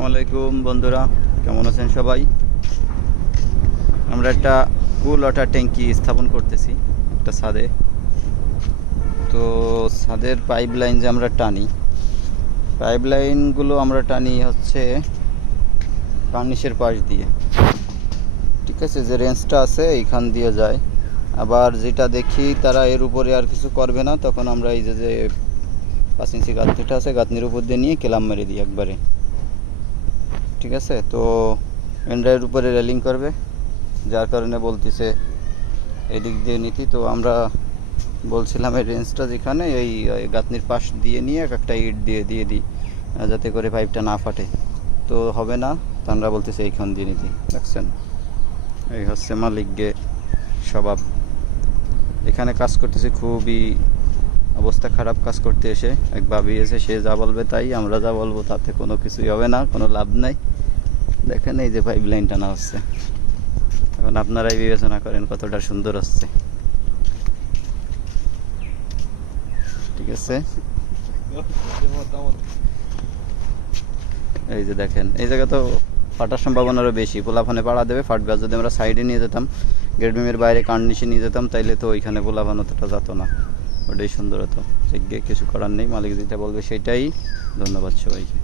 আসসালামু আলাইকুম বন্ধুরা, কেমন আছেন সবাই? আমরা একটা কুল ওয়াটার ট্যাঙ্কি স্থাপন করতেছি একটা ছাদে। তো ছাদের পাইপ লাইন যে আমরা টানি, পাইপ লাইনগুলো আমরা টানি হচ্ছে কার্নিশের পাশ দিয়ে। ঠিক আছে, যে রেঞ্জটা আছে এইখান দিয়ে যায়। আবার যেটা দেখি তারা এর উপরে আর কিছু করবে না, তখন আমরা এই যে 5 ইঞ্চি গাঁথনিটা আছে, গাঁথনির উপর দিয়ে নিয়ে কেলাম মেরে দিই একবারে। ঠিক আছে, তো এন্ড্রয়ের উপরে রেলিং করবে, যার কারণে বলতেছে এদিক দিয়ে নিতি। তো আমরা বলছিলাম এই রেঞ্জটা যেখানে এই গাঁথনির পাশ দিয়ে নিয়ে একটা ইট দিয়ে দিয়ে দিই, যাতে করে পাইপটা না ফাটে। তো হবে না, তো আমরা বলতেছি এইখান দিয়ে নিতি। দেখছেন, এই হচ্ছে মালিককে স্বভাব। এখানে কাজ করতেছি, খুবই অবস্থা খারাপ। কাজ করতে এসে এক ভাবি এসে, সে যা বলবে তাই, আমরা যা বলবো তাতে কোনো কিছুই হবে না, কোনো লাভ নাই। দেখেন এই যে পাইপ লাইন টানা হচ্ছে, এখন আপনারাই বিবেচনা করেন কতটা সুন্দর হচ্ছে। ঠিক আছে, এই যে দেখেন, এই জায়গা তো ফাটার সম্ভাবনা আরও বেশি। পোলাফানে পাড়া দেবে, ফাটবে। যদি আমরা সাইডে নিয়ে যেতাম, গেট বিমের বাইরে কার্নিশে নিয়ে যেতাম, তাইলে তো ওইখানে পোলাফান অতটা যেত না। ওটাই সুন্দর হতো। কিছু করার নেই, মালিক যেটা বলবে সেটাই। ধন্যবাদ সবাইকে।